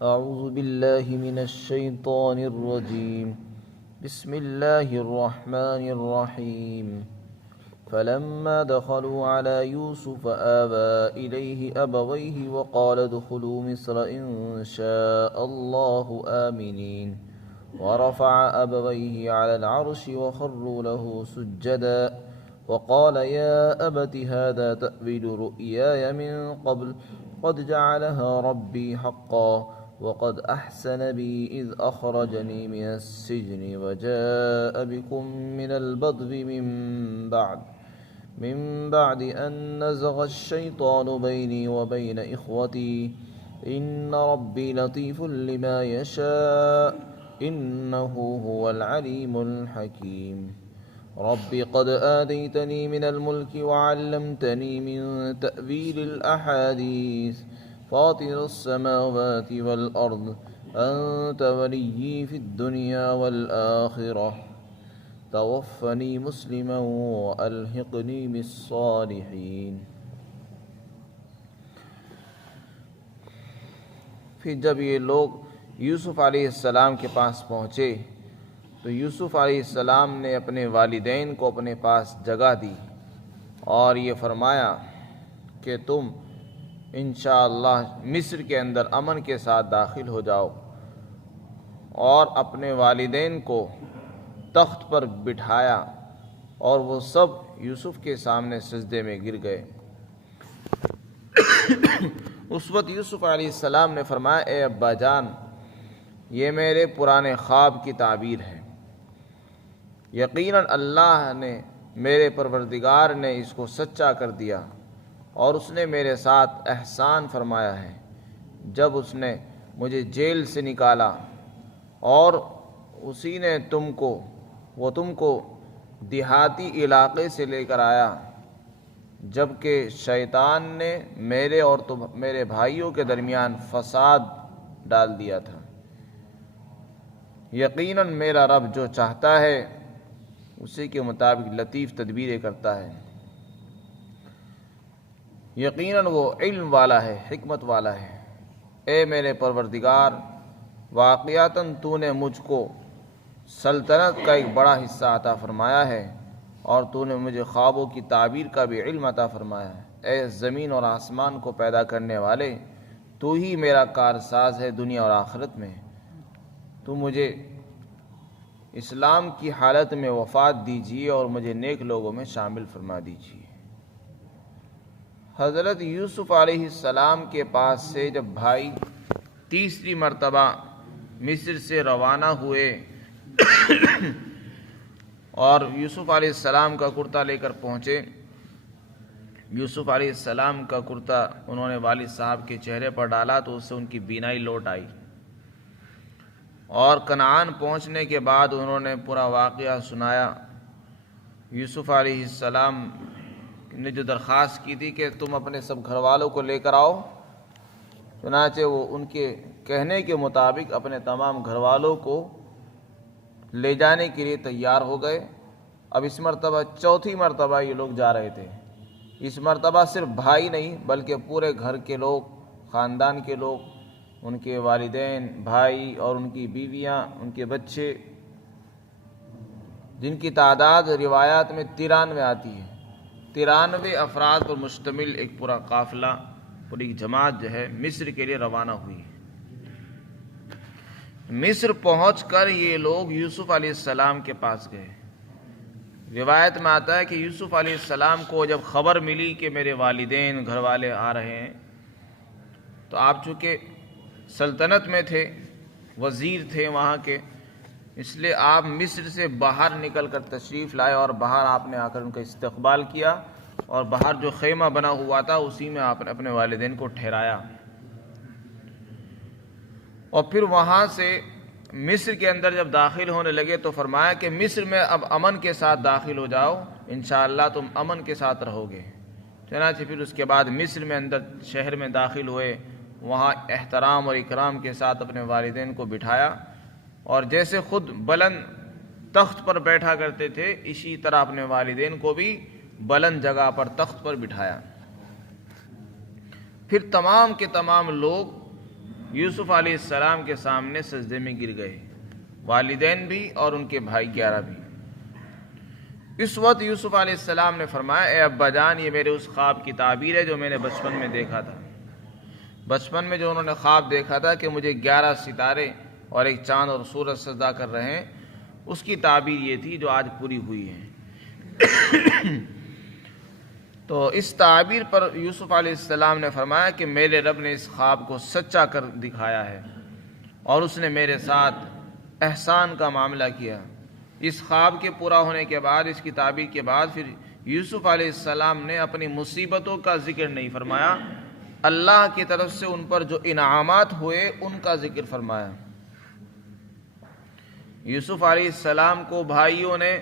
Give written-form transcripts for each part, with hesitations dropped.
أعوذ بالله من الشيطان الرجيم. بسم الله الرحمن الرحيم. فلما دخلوا على يوسف آوى إليه أبويه وقال ادخلوا مصر إن شاء الله آمنين ورفع أبويه على العرش وخروا له سجدا وقال يا أبت هذا تأويل رؤياي من قبل قد جعلها ربي حقا وقد أحسن بي إذ أخرجني من السجن وجاء بكم من البدو من بعد أن نزغ الشيطان بيني وبين إخوتي إن ربي لطيف لما يشاء إنه هو العليم الحكيم. رب قد آتيتني من الملك وعلمتني من تأويل الأحاديث فاطر السماوات والأرض أنت وليي في الدنيا والآخرة توفني مسلما وألحقني بالصالحين. پھر جب یہ لوگ یوسف علیہ السلام کے پاس پہنچے تو یوسف علیہ السلام نے اپنے والدین کو اپنے پاس جگہ دی اور یہ فرمایا کہ تم انشاءاللہ مصر کے اندر امن کے ساتھ داخل ہو جاؤ، اور اپنے والدین کو تخت پر بٹھایا اور وہ سب یوسف کے سامنے سجدے میں گر گئے۔ اس وقت یوسف علیہ السلام نے فرمایا اے ابا جان، یہ میرے پرانے خواب کی تعبیر ہے، یقیناً اللہ نے میرے پروردگار نے اس کو سچا کر دیا اور اس نے میرے ساتھ احسان فرمایا ہے جب اس نے مجھے جیل سے نکالا اور اسی نے تم کو دیہاتی علاقے سے لے کر آیا جبکہ شیطان نے میرے اور میرے بھائیوں کے درمیان فساد ڈال دیا تھا۔ یقیناً میرا رب جو چاہتا ہے اسی کے مطابق لطیف تدبیریں کرتا ہے، یقیناً وہ علم والا ہے، حکمت والا ہے۔ اے میرے پروردگار، واقعتاً تو نے مجھ کو سلطنت کا ایک بڑا حصہ عطا فرمایا ہے اور تو نے مجھے خوابوں کی تعبیر کا بھی علم عطا فرمایا ہے۔ اے زمین اور آسمان کو پیدا کرنے والے، تو ہی میرا کارساز ہے دنیا اور آخرت میں، تو مجھے اسلام کی حالت میں وفات دیجیے اور مجھے نیک لوگوں میں شامل فرما دیجیے۔ حضرت یوسف علیہ السلام کے پاس سے جب بھائی تیسری مرتبہ مصر سے روانہ ہوئے اور یوسف علیہ السلام کا کرتا لے کر پہنچے، یوسف علیہ السلام کا کرتا انہوں نے والد صاحب کے چہرے پر ڈالا تو اس سے ان کی بینائی لوٹ آئی، اور کنعان پہنچنے کے بعد انہوں نے پورا واقعہ سنایا۔ یوسف علیہ السلام نے جو درخواست کی تھی کہ تم اپنے سب گھر والوں کو لے کر آؤ، چنانچہ وہ ان کے کہنے کے مطابق اپنے تمام گھر والوں کو لے جانے کے لیے تیار ہو گئے۔ اب اس مرتبہ چوتھی مرتبہ یہ لوگ جا رہے تھے۔ اس مرتبہ صرف بھائی نہیں بلکہ پورے گھر کے لوگ، خاندان کے لوگ، ان کے والدین، بھائی اور ان کی بیویاں، ان کے بچے، جن کی تعداد روایات میں 93 آتی ہے، 93 افراد پر مشتمل ایک پورا قافلہ، پوری جماعت جو ہے مصر کے لیے روانہ ہوئی۔ مصر پہنچ کر یہ لوگ یوسف علیہ السلام کے پاس گئے۔ روایت میں آتا ہے کہ یوسف علیہ السلام کو جب خبر ملی کہ میرے والدین گھر والے آ رہے ہیں، تو آپ چونکہ سلطنت میں تھے، وزیر تھے وہاں کے، اس لیے آپ مصر سے باہر نکل کر تشریف لائے اور باہر آپ نے آ کر ان کا استقبال کیا، اور باہر جو خیمہ بنا ہوا تھا اسی میں آپ نے اپنے والدین کو ٹھہرایا، اور پھر وہاں سے مصر کے اندر جب داخل ہونے لگے تو فرمایا کہ مصر میں اب امن کے ساتھ داخل ہو جاؤ، انشاءاللہ تم امن کے ساتھ رہو گے۔ چنانچہ پھر اس کے بعد مصر میں اندر شہر میں داخل ہوئے، وہاں احترام اور اکرام کے ساتھ اپنے والدین کو بٹھایا، اور جیسے خود بلند تخت پر بیٹھا کرتے تھے اسی طرح اپنے والدین کو بھی بلند جگہ پر تخت پر بٹھایا۔ پھر تمام کے تمام لوگ یوسف علیہ السلام کے سامنے سجدے میں گر گئے، والدین بھی اور ان کے بھائی 11 بھی۔ اس وقت یوسف علیہ السلام نے فرمایا اے ابا جان، یہ میرے اس خواب کی تعبیر ہے جو میں نے بچپن میں دیکھا تھا۔ بچپن میں جو انہوں نے خواب دیکھا تھا کہ مجھے 11 ستارے اور ایک چاند اور سورج سجدہ کر رہے ہیں، اس کی تعبیر یہ تھی جو آج پوری ہوئی ہے۔ تو اس تعبیر پر یوسف علیہ السلام نے فرمایا کہ میرے رب نے اس خواب کو سچا کر دکھایا ہے اور اس نے میرے ساتھ احسان کا معاملہ کیا۔ اس خواب کے پورا ہونے کے بعد، اس کی تعبیر کے بعد، پھر یوسف علیہ السلام نے اپنی مصیبتوں کا ذکر نہیں فرمایا، اللہ کی طرف سے ان پر جو انعامات ہوئے ان کا ذکر فرمایا۔ یوسف علیہ السلام کو بھائیوں نے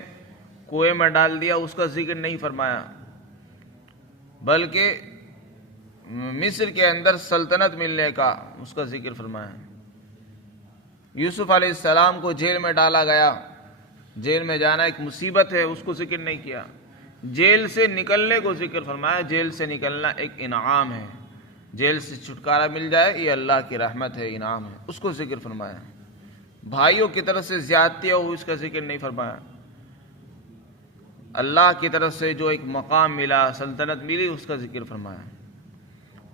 کنویں میں ڈال دیا، اس کا ذکر نہیں فرمایا، بلکہ مصر کے اندر سلطنت ملنے کا اس کا ذکر فرمایا۔ یوسف علیہ السلام کو جیل میں ڈالا گیا، جیل میں جانا ایک مصیبت ہے، اس کو ذکر نہیں کیا۔ جیل سے نکلنے کو ذکر فرمایا، جیل سے نکلنا ایک انعام ہے، جیل سے چھٹکارا مل جائے یہ اللہ کی رحمت ہے، انعام ہے، اس کو ذکر فرمایا۔ بھائیوں کی طرف سے زیادتی ہو اس کا ذکر نہیں فرمایا۔ اللہ کی طرف سے جو ایک مقام ملا، سلطنت ملی، اس کا ذکر فرمایا۔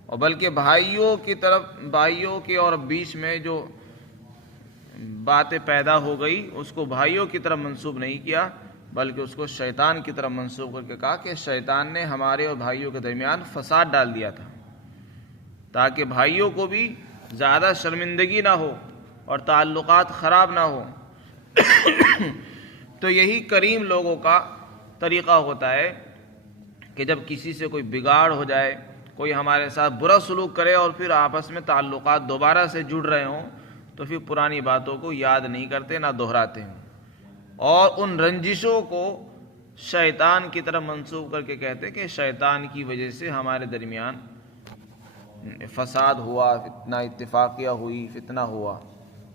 اور بلکہ بھائیوں کے اور بیچ میں جو باتیں پیدا ہو گئی اس کو بھائیوں کی طرف منسوب نہیں کیا، بلکہ اس کو شیطان کی طرف منسوب کر کے کہا کہ شیطان نے ہمارے اور بھائیوں کے درمیان فساد ڈال دیا تھا تاکہ بھائیوں کو بھی زیادہ شرمندگی نہ ہو اور تعلقات خراب نہ ہو۔ تو یہی کریم لوگوں کا طریقہ ہوتا ہے کہ جب کسی سے کوئی بگاڑ ہو جائے، کوئی ہمارے ساتھ برا سلوک کرے اور پھر آپس میں تعلقات دوبارہ سے جڑ رہے ہوں تو پھر پرانی باتوں کو یاد نہیں کرتے، نہ دہراتے ہیں، اور ان رنجشوں کو شیطان کی طرف منسوب کر کے کہتے کہ شیطان کی وجہ سے ہمارے درمیان فساد ہوا، فتنہ اتفاقیہ ہوئی، فتنہ ہوا،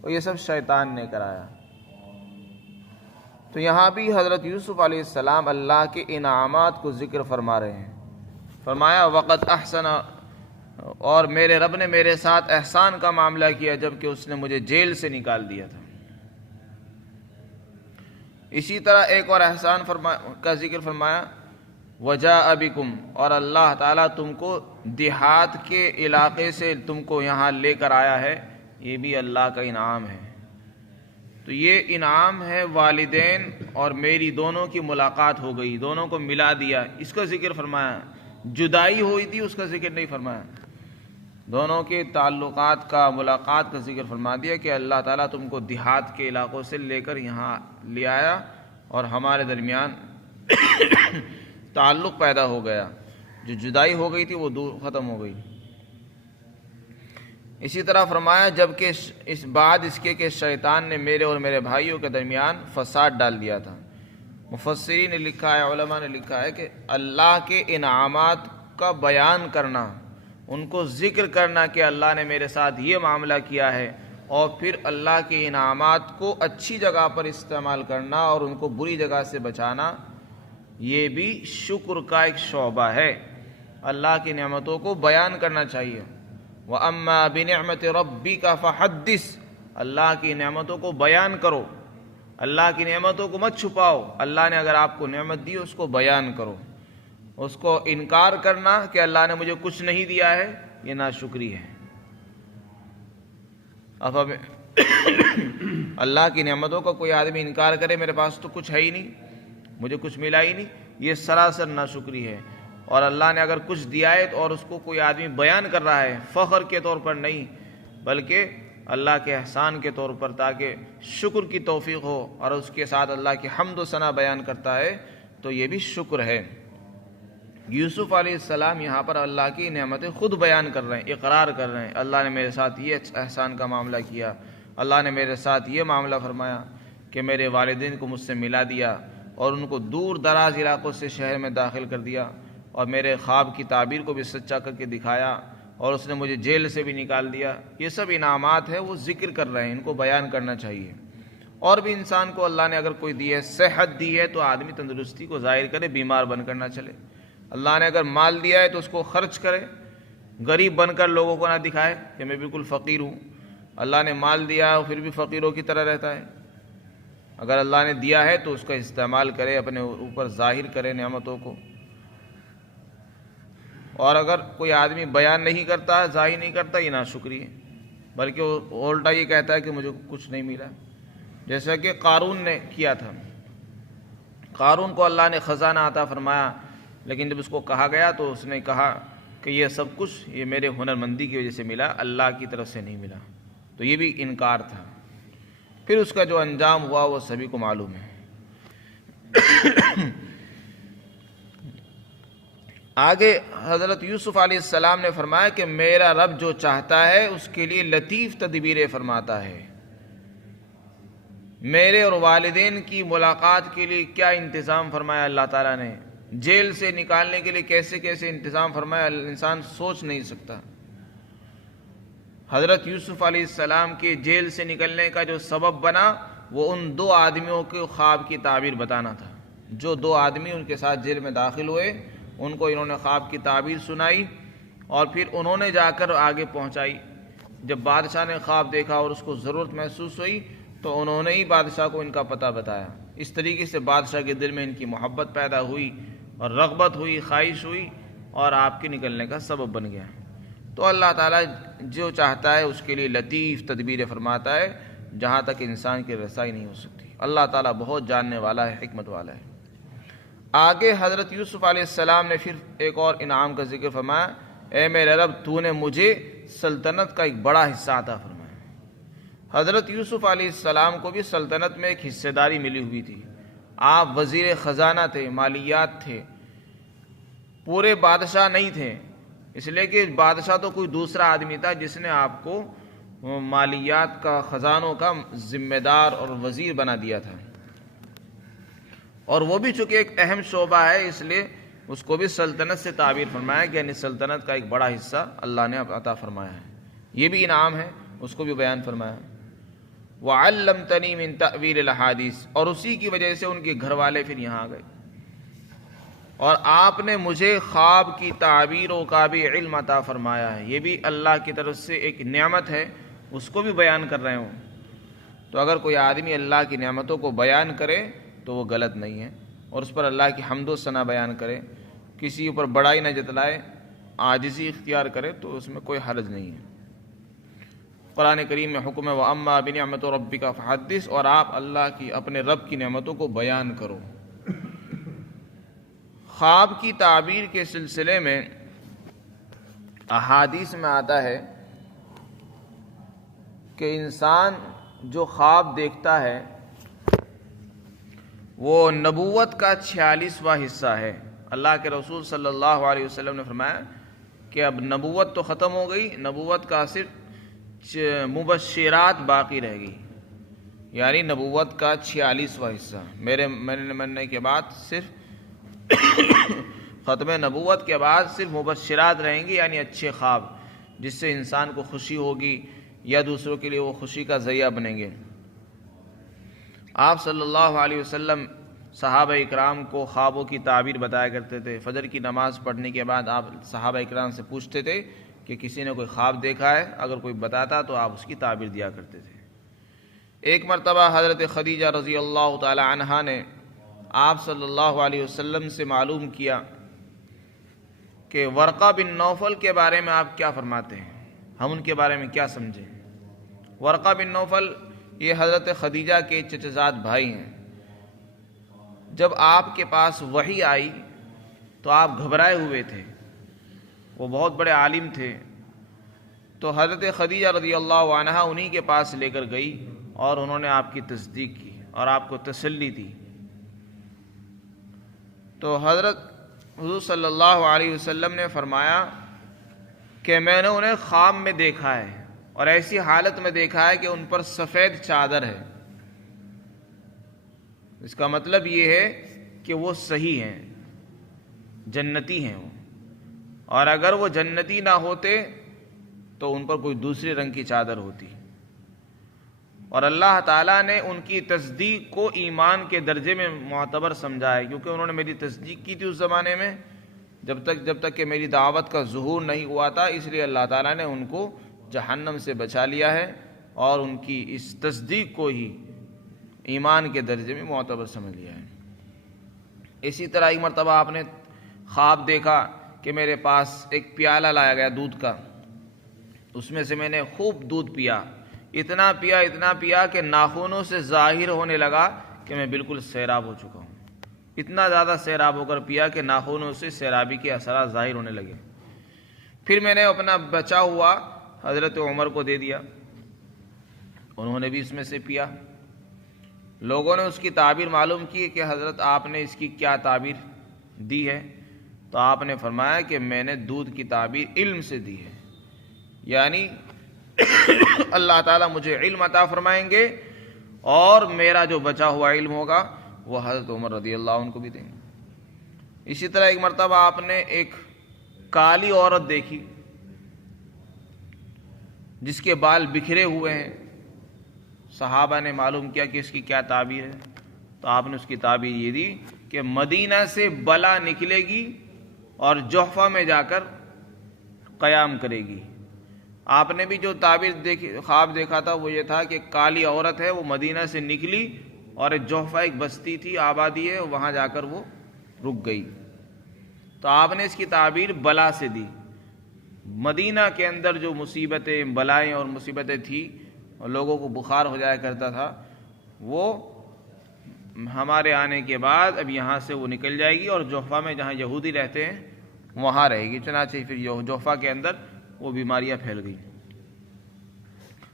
اور یہ سب شیطان نے کرایا۔ تو یہاں بھی حضرت یوسف علیہ السلام اللہ کے انعامات کو ذکر فرما رہے ہیں۔ فرمایا وقت احسن، اور میرے رب نے میرے ساتھ احسان کا معاملہ کیا جبکہ اس نے مجھے جیل سے نکال دیا تھا۔ اسی طرح ایک اور احسان کا ذکر فرمایا وجاء بکم، اور اللہ تعالیٰ تم کو دیہات کے علاقے سے تم کو یہاں لے کر آیا ہے، یہ بھی اللہ کا انعام ہے۔ تو یہ انعام ہے، والدین اور میری دونوں کی ملاقات ہو گئی، دونوں کو ملا دیا، اس کا ذکر فرمایا۔ جدائی ہوئی تھی اس کا ذکر نہیں فرمایا، دونوں کے تعلقات کا، ملاقات کا ذکر فرما دیا کہ اللہ تعالیٰ تم کو دیہات کے علاقوں سے لے کر یہاں لے آیا اور ہمارے درمیان تعلق پیدا ہو گیا، جو جدائی ہو گئی تھی وہ دور ختم ہو گئی۔ اسی طرح فرمایا جبکہ اس بعد اس کے کہ شیطان نے میرے اور میرے بھائیوں کے درمیان فساد ڈال دیا تھا۔ مفسرین نے لکھا ہے، علماء نے لکھا ہے کہ اللہ کے انعامات کا بیان کرنا، ان کو ذکر کرنا کہ اللہ نے میرے ساتھ یہ معاملہ کیا ہے، اور پھر اللہ کے انعامات کو اچھی جگہ پر استعمال کرنا اور ان کو بری جگہ سے بچانا، یہ بھی شکر کا ایک شعبہ ہے۔ اللہ کی نعمتوں کو بیان کرنا چاہیے۔ وَأَمَّا بِنِعْمَةِ رَبِّكَ فَحَدِّثْ، اللہ کی نعمتوں کو بیان کرو، اللہ کی نعمتوں کو مت چھپاؤ۔ اللہ نے اگر آپ کو نعمت دی اس کو بیان کرو۔ اس کو انکار کرنا کہ اللہ نے مجھے کچھ نہیں دیا ہے، یہ ناشکری ہے۔ اب اللہ کی نعمتوں کا کوئی آدمی انکار کرے میرے پاس تو کچھ ہے ہی نہیں، مجھے کچھ ملا ہی نہیں، یہ سراسر ناشکری ہے۔ اور اللہ نے اگر کچھ دیا ہے اور اس کو کوئی آدمی بیان کر رہا ہے، فخر کے طور پر نہیں بلکہ اللہ کے احسان کے طور پر، تاکہ شکر کی توفیق ہو، اور اس کے ساتھ اللہ کی حمد و ثنا بیان کرتا ہے، تو یہ بھی شکر ہے۔ یوسف علیہ السلام یہاں پر اللہ کی نعمتیں خود بیان کر رہے ہیں، اقرار کر رہے ہیں، اللہ نے میرے ساتھ یہ احسان کا معاملہ کیا، اللہ نے میرے ساتھ یہ معاملہ فرمایا کہ میرے والدین کو مجھ سے ملا دیا اور ان کو دور دراز علاقوں سے شہر میں داخل کر دیا، اور میرے خواب کی تعبیر کو بھی سچا کر کے دکھایا، اور اس نے مجھے جیل سے بھی نکال دیا۔ یہ سب انعامات ہیں، وہ ذکر کر رہے ہیں، ان کو بیان کرنا چاہیے۔ اور بھی انسان کو اللہ نے اگر کوئی دی ہے، صحت دی ہے، تو آدمی تندرستی کو ظاہر کرے، بیمار بن کر نہ چلے۔ اللہ نے اگر مال دیا ہے تو اس کو خرچ کرے، غریب بن کر لوگوں کو نہ دکھائے کہ میں بالکل فقیر ہوں. اللہ نے مال دیا ہے پھر بھی فقیروں کی طرح رہتا ہے. اگر اللہ نے دیا ہے تو اس کا استعمال کرے، اپنے اوپر ظاہر کرے نعمتوں کو. اور اگر کوئی آدمی بیان نہیں کرتا، ظاہر نہیں کرتا، یہ ناشکری ہے، بلکہ وہ الٹا یہ کہتا ہے کہ مجھے کچھ نہیں ملا. جیسا کہ قارون نے کیا تھا. قارون کو اللہ نے خزانہ عطا فرمایا، لیکن جب اس کو کہا گیا تو اس نے کہا کہ یہ سب کچھ یہ میرے ہنرمندی کی وجہ سے ملا، اللہ کی طرف سے نہیں ملا. تو یہ بھی انکار تھا. پھر اس کا جو انجام ہوا وہ سبھی کو معلوم ہے. آگے حضرت یوسف علیہ السلام نے فرمایا کہ میرا رب جو چاہتا ہے اس کے لیے لطیف تدبیریں فرماتا ہے. میرے اور والدین کی ملاقات کے لیے کیا انتظام فرمایا اللہ تعالیٰ نے، جیل سے نکالنے کے لیے کیسے کیسے انتظام فرمایا، انسان سوچ نہیں سکتا. حضرت یوسف علیہ السلام کے جیل سے نکلنے کا جو سبب بنا وہ ان دو آدمیوں کے خواب کی تعبیر بتانا تھا. جو دو آدمی ان کے ساتھ جیل میں داخل ہوئے، ان کو انہوں نے خواب کی تعبیر سنائی اور پھر انہوں نے جا کر آگے پہنچائی. جب بادشاہ نے خواب دیکھا اور اس کو ضرورت محسوس ہوئی تو انہوں نے ہی بادشاہ کو ان کا پتہ بتایا. اس طریقے سے بادشاہ کے دل میں ان کی محبت پیدا ہوئی اور رغبت ہوئی، خواہش ہوئی اور آپ کے نکلنے کا سبب بن گیا. تو اللہ تعالیٰ جو چاہتا ہے اس کے لیے لطیف تدبیریں فرماتا ہے جہاں تک انسان کی رسائی نہیں ہو سکتی. اللہ تعالیٰ بہت جاننے والا ہے، حکمت والا ہے. آگے حضرت یوسف علیہ السلام نے پھر ایک اور انعام کا ذکر فرمایا، اے میرے رب تو نے مجھے سلطنت کا ایک بڑا حصہ عطا فرمایا. حضرت یوسف علیہ السلام کو بھی سلطنت میں ایک حصہ داری ملی ہوئی تھی. آپ وزیر خزانہ تھے، مالیات تھے، پورے بادشاہ نہیں تھے، اس لیے کہ بادشاہ تو کوئی دوسرا آدمی تھا جس نے آپ کو مالیات کا، خزانوں کا ذمہ دار اور وزیر بنا دیا تھا. اور وہ بھی چونکہ ایک اہم شعبہ ہے اس لیے اس کو بھی سلطنت سے تعبیر فرمایا کہ یعنی سلطنت کا ایک بڑا حصہ اللہ نے عطا فرمایا ہے. یہ بھی انعام ہے، اس کو بھی بیان فرمایا. وَعَلَّمْتَنِي مِن تَأْوِيلِ الْأَحَادِيثِ، اور اسی کی وجہ سے ان کے گھر والے پھر یہاں آ گئے. اور آپ نے مجھے خواب کی تعبیروں کا بھی علم عطا فرمایا ہے. یہ بھی اللہ کی طرف سے ایک نعمت ہے، اس کو بھی بیان کر رہے ہوں. تو اگر کوئی آدمی اللہ کی نعمتوں کو بیان کرے تو وہ غلط نہیں ہے، اور اس پر اللہ کی حمد و ثنا بیان کرے، کسی اوپر بڑائی نہ جتلائے، عاجزی اختیار کرے تو اس میں کوئی حرج نہیں ہے. قرآن کریم میں حکم ہے وَأَمَّا بِنِعْمَةِ رَبِّكَ فَحَدِّثْ، اور آپ اللہ کی، اپنے رب کی نعمتوں کو بیان کرو. خواب کی تعبیر کے سلسلے میں احادیث میں آتا ہے کہ انسان جو خواب دیکھتا ہے وہ نبوت کا 46واں حصہ ہے. اللہ کے رسول صلی اللہ علیہ وسلم نے فرمایا کہ اب نبوت تو ختم ہو گئی، نبوت کا صرف مبشرات باقی رہ گئی، یعنی نبوت کا 46واں حصہ. میرے مرنے کے بعد صرف ختم نبوت کے بعد صرف مبشرات رہیں گی، یعنی اچھے خواب جس سے انسان کو خوشی ہوگی یا دوسروں کے لیے وہ خوشی کا ذریعہ بنیں گے. آپ صلی اللہ علیہ وسلم صحابہ اکرام کو خوابوں کی تعبیر بتایا کرتے تھے. فجر کی نماز پڑھنے کے بعد آپ صحابہ اکرام سے پوچھتے تھے کہ کسی نے کوئی خواب دیکھا ہے، اگر کوئی بتاتا تو آپ اس کی تعبیر دیا کرتے تھے. ایک مرتبہ حضرت خدیجہ رضی اللہ تعالی عنہا نے آپ صلی اللہ علیہ وسلم سے معلوم کیا کہ ورقہ بن نوفل کے بارے میں آپ کیا فرماتے ہیں، ہم ان کے بارے میں کیا سمجھیں. ورقہ بن نوفل یہ حضرت خدیجہ کے چچزاد بھائی ہیں. جب آپ کے پاس وحی آئی تو آپ گھبرائے ہوئے تھے، وہ بہت بڑے عالم تھے. تو حضرت خدیجہ رضی اللہ عنہا انہی کے پاس لے کر گئی اور انہوں نے آپ کی تصدیق کی اور آپ کو تسلی دی. تو حضرت حضور صلی اللہ علیہ وسلم نے فرمایا کہ میں نے انہیں خواب میں دیکھا ہے اور ایسی حالت میں دیکھا ہے کہ ان پر سفید چادر ہے. اس کا مطلب یہ ہے کہ وہ صحیح ہیں، جنتی ہیں وہ، اور اگر وہ جنتی نہ ہوتے تو ان پر کوئی دوسرے رنگ کی چادر ہوتی. اور اللہ تعالیٰ نے ان کی تصدیق کو ایمان کے درجے میں معتبر سمجھا ہے، کیونکہ انہوں نے میری تصدیق کی تھی اس زمانے میں جب تک کہ میری دعوت کا ظہور نہیں ہوا تھا، اس لیے اللہ تعالیٰ نے ان کو جہنم سے بچا لیا ہے اور ان کی اس تصدیق کو ہی ایمان کے درجے میں معتبر سمجھ لیا ہے۔ اسی طرح ایک مرتبہ آپ نے خواب دیکھا کہ میرے پاس ایک پیالہ لایا گیا دودھ کا، اس میں سے میں نے خوب دودھ پیا، اتنا پیا کہ ناخنوں سے ظاہر ہونے لگا کہ میں بالکل سیراب ہو چکا ہوں۔ اتنا زیادہ سیراب ہو کر پیا کہ ناخنوں سے سیرابی کے اثرات ظاہر ہونے لگے۔ پھر میں نے اپنا بچا ہوا حضرت عمر کو دے دیا، انہوں نے بھی اس میں سے پیا۔ لوگوں نے اس کی تعبیر معلوم کی کہ حضرت آپ نے اس کی کیا تعبیر دی ہے، تو آپ نے فرمایا کہ میں نے دودھ کی تعبیر علم سے دی ہے، یعنی اللہ تعالیٰ مجھے علم عطا فرمائیں گے اور میرا جو بچا ہوا علم ہوگا وہ حضرت عمر رضی اللہ عنہ کو بھی دیں گے۔ اسی طرح ایک مرتبہ آپ نے ایک کالی عورت دیکھی جس کے بال بکھرے ہوئے ہیں، صحابہ نے معلوم کیا کہ اس کی کیا تعبیر ہے، تو آپ نے اس کی تعبیر یہ دی کہ مدینہ سے بلا نکلے گی اور جحفہ میں جا کر قیام کرے گی۔ آپ نے بھی جو تعبیر خواب دیکھا تھا وہ یہ تھا کہ کالی عورت ہے، وہ مدینہ سے نکلی اور جحفہ ایک بستی تھی، آبادی ہے، وہاں جا کر وہ رک گئی۔ تو آپ نے اس کی تعبیر بلا سے دی۔ مدینہ کے اندر جو مصیبتیں، بلائیں اور مصیبتیں تھیں اور لوگوں کو بخار ہو جایا کرتا تھا، وہ ہمارے آنے کے بعد اب یہاں سے وہ نکل جائے گی اور جحفہ میں جہاں یہودی رہتے ہیں وہاں رہے گی۔ چنانچہ پھر جحفہ کے اندر وہ بیماریاں پھیل گئی۔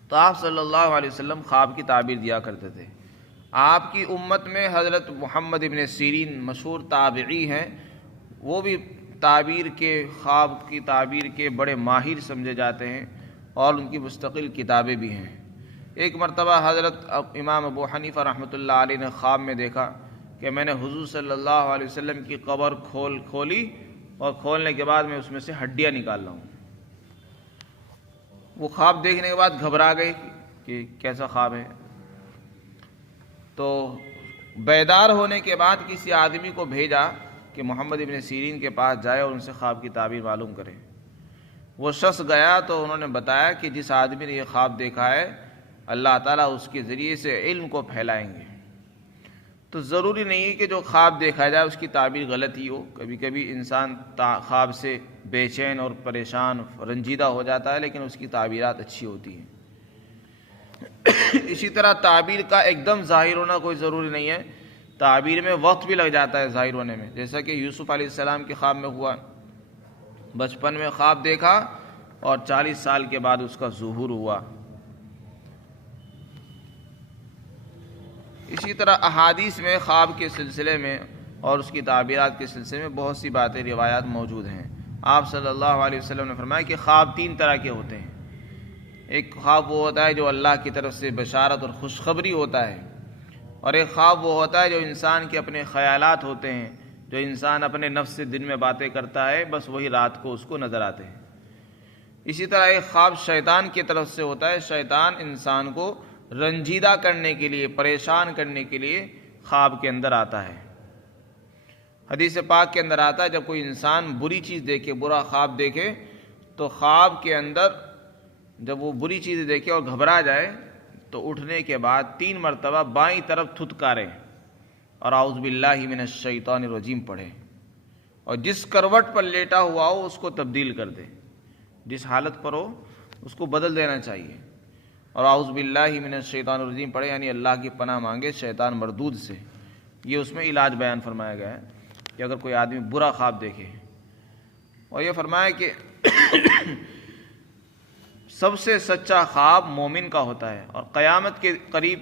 تو آپ صلی اللہ علیہ وسلم خواب کی تعبیر دیا کرتے تھے۔ آپ کی امت میں حضرت محمد ابن سیرین مشہور تابعی ہیں، وہ بھی تعبیر کے، خواب کی تعبیر کے بڑے ماہر سمجھے جاتے ہیں اور ان کی مستقل کتابیں بھی ہیں۔ ایک مرتبہ حضرت امام ابو حنیفہ رحمۃ اللہ علیہ نے خواب میں دیکھا کہ میں نے حضور صلی اللہ علیہ وسلم کی قبر کھولی اور کھولنے کے بعد میں اس میں سے ہڈیاں نکال رہا ہوں۔ وہ خواب دیکھنے کے بعد گھبرا گئے کہ کیسا خواب ہے، تو بیدار ہونے کے بعد کسی آدمی کو بھیجا کہ محمد ابن سیرین کے پاس جائے اور ان سے خواب کی تعبیر معلوم کرے۔ وہ شخص گیا تو انہوں نے بتایا کہ جس آدمی نے یہ خواب دیکھا ہے اللہ تعالیٰ اس کے ذریعے سے علم کو پھیلائیں گے۔ تو ضروری نہیں ہے کہ جو خواب دیکھا جائے اس کی تعبیر غلط ہی ہو، کبھی کبھی انسان خواب سے بے چین اور پریشان رنجیدہ ہو جاتا ہے، لیکن اس کی تعبیرات اچھی ہوتی ہیں۔ اسی طرح تعبیر کا ایک دم ظاہر ہونا کوئی ضروری نہیں ہے، تعبیر میں وقت بھی لگ جاتا ہے ظاہر ہونے میں، جیسا کہ یوسف علیہ السلام کے خواب میں ہوا۔ بچپن میں خواب دیکھا اور 40 سال کے بعد اس کا ظہور ہوا۔ اسی طرح احادیث میں خواب کے سلسلے میں اور اس کی تعبیرات کے سلسلے میں بہت سی باتیں، روایات موجود ہیں۔ آپ صلی اللہ علیہ وسلم نے فرمایا کہ خواب 3 طرح کے ہوتے ہیں۔ ایک خواب وہ ہوتا ہے جو اللہ کی طرف سے بشارت اور خوشخبری ہوتا ہے، اور ایک خواب وہ ہوتا ہے جو انسان کے اپنے خیالات ہوتے ہیں، جو انسان اپنے نفس سے دن میں باتیں کرتا ہے، بس وہی رات کو اس کو نظر آتے ہیں۔ اسی طرح ایک خواب شیطان کی طرف سے ہوتا ہے، شیطان انسان کو رنجیدہ کرنے کے لیے، پریشان کرنے کے لیے خواب کے اندر آتا ہے۔ حدیث پاک کے اندر آتا ہے جب کوئی انسان بری چیز دیکھے، برا خواب دیکھے، تو خواب کے اندر جب وہ بری چیز دیکھے اور گھبرا جائے تو اٹھنے کے بعد 3 مرتبہ بائیں طرف تھتکارے اور اعوذ باللہ من الشیطان الرجیم پڑھے، اور جس کروٹ پر لیٹا ہوا ہو اس کو تبدیل کر دے، جس حالت پر ہو اس کو بدل دینا چاہیے، اور اعوذ باللہ من الشیطان الرجیم پڑھے، یعنی اللہ کی پناہ مانگے شیطان مردود سے۔ یہ اس میں علاج بیان فرمایا گیا ہے کہ اگر کوئی آدمی برا خواب دیکھے، اور یہ فرمایا کہ سب سے سچا خواب مومن کا ہوتا ہے، اور قیامت کے قریب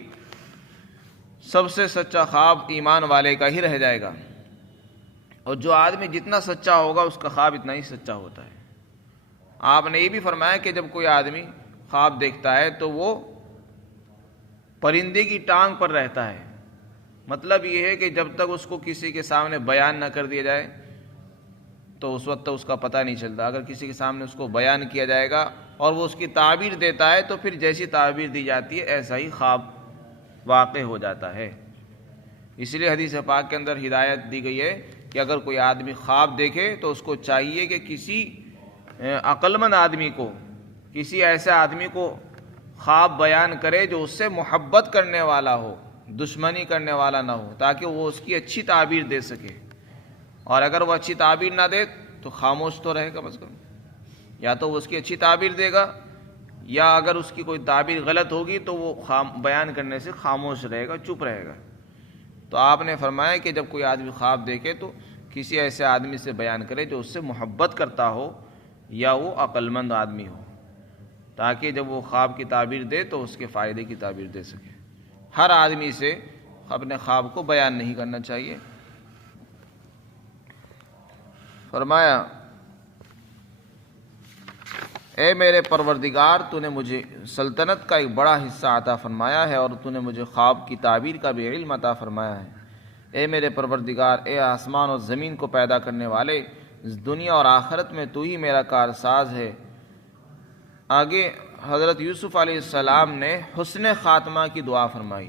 سب سے سچا خواب ایمان والے کا ہی رہ جائے گا، اور جو آدمی جتنا سچا ہوگا اس کا خواب اتنا ہی سچا ہوتا ہے۔ آپ نے یہ بھی فرمایا کہ جب کوئی آدمی خواب دیکھتا ہے تو وہ پرندے کی ٹانگ پر رہتا ہے، مطلب یہ ہے کہ جب تک اس کو کسی کے سامنے بیان نہ کر دیا جائے تو اس وقت تک اس کا پتہ نہیں چلتا۔ اگر کسی کے سامنے اس کو بیان کیا جائے گا اور وہ اس کی تعبیر دیتا ہے تو پھر جیسی تعبیر دی جاتی ہے ایسا ہی خواب واقع ہو جاتا ہے۔ اس لیے حدیث پاک کے اندر ہدایت دی گئی ہے کہ اگر کوئی آدمی خواب دیکھے تو اس کو چاہیے کہ کسی عقلمند آدمی کو، کسی ایسے آدمی کو خواب بیان کرے جو اس سے محبت کرنے والا ہو، دشمنی کرنے والا نہ ہو، تاکہ وہ اس کی اچھی تعبیر دے سکے۔ اور اگر وہ اچھی تعبیر نہ دے تو خاموش تو رہے کم از کم، یا تو وہ اس کی اچھی تعبیر دے گا، یا اگر اس کی کوئی تعبیر غلط ہوگی تو وہ بیان کرنے سے خاموش رہے گا، چپ رہے گا۔ تو آپ نے فرمایا کہ جب کوئی آدمی خواب دیکھے تو کسی ایسے آدمی سے بیان کرے جو اس سے محبت کرتا ہو یا وہ عقل مند آدمی ہو، تاکہ جب وہ خواب کی تعبیر دے تو اس کے فائدے کی تعبیر دے سکے۔ ہر آدمی سے اپنے خواب کو بیان نہیں کرنا چاہیے۔ فرمایا اے میرے پروردگار، تو نے مجھے سلطنت کا ایک بڑا حصہ عطا فرمایا ہے اور تو نے مجھے خواب کی تعبیر کا بھی علم عطا فرمایا ہے۔ اے میرے پروردگار، اے آسمان اور زمین کو پیدا کرنے والے، اس دنیا اور آخرت میں تو ہی میرا کارساز ہے۔ آگے حضرت یوسف علیہ السلام نے حسن خاتمہ کی دعا فرمائی۔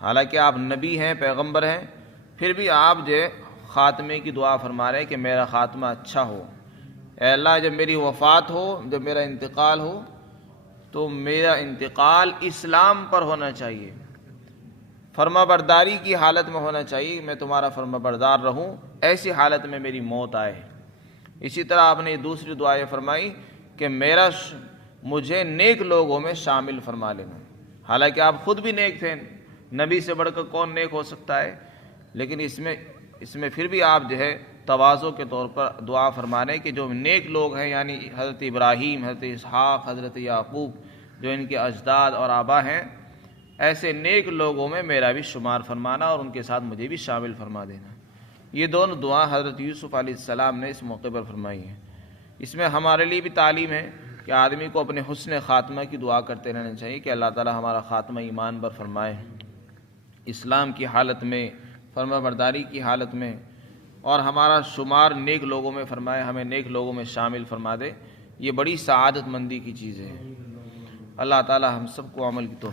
حالانکہ آپ نبی ہیں، پیغمبر ہیں، پھر بھی آپ جو خاتمے کی دعا فرما رہے ہیں کہ میرا خاتمہ اچھا ہو۔ اے اللہ، جب میری وفات ہو، جب میرا انتقال ہو تو میرا انتقال اسلام پر ہونا چاہیے، فرما برداری کی حالت میں ہونا چاہیے، میں تمہارا فرما بردار رہوں، ایسی حالت میں میری موت آئے۔ اسی طرح آپ نے دوسری دعا یہ فرمائی کہ مجھے نیک لوگوں میں شامل فرما لینا۔ حالانکہ آپ خود بھی نیک تھے، نبی سے بڑھ کر کون نیک ہو سکتا ہے، لیکن اس میں پھر بھی آپ جو ہے تواضع کے طور پر دعا فرمانے کہ جو نیک لوگ ہیں، یعنی حضرت ابراہیم، حضرت اسحاق، حضرت یعقوب، جو ان کے اجداد اور آبا ہیں، ایسے نیک لوگوں میں میرا بھی شمار فرمانا اور ان کے ساتھ مجھے بھی شامل فرما دینا۔ یہ دونوں دعا حضرت یوسف علیہ السلام نے اس موقع پر فرمائی ہیں۔ اس میں ہمارے لیے بھی تعلیم ہے کہ آدمی کو اپنے حسن خاتمہ کی دعا کرتے رہنا چاہیے کہ اللہ تعالی ہمارا خاتمہ ایمان پر فرمائے، اسلام کی حالت میں، فرما برداری کی حالت میں، اور ہمارا شمار نیک لوگوں میں فرمائے، ہمیں نیک لوگوں میں شامل فرما دے۔ یہ بڑی سعادت مندی کی چیز ہے۔ اللہ تعالی ہم سب کو عمل کی توفیق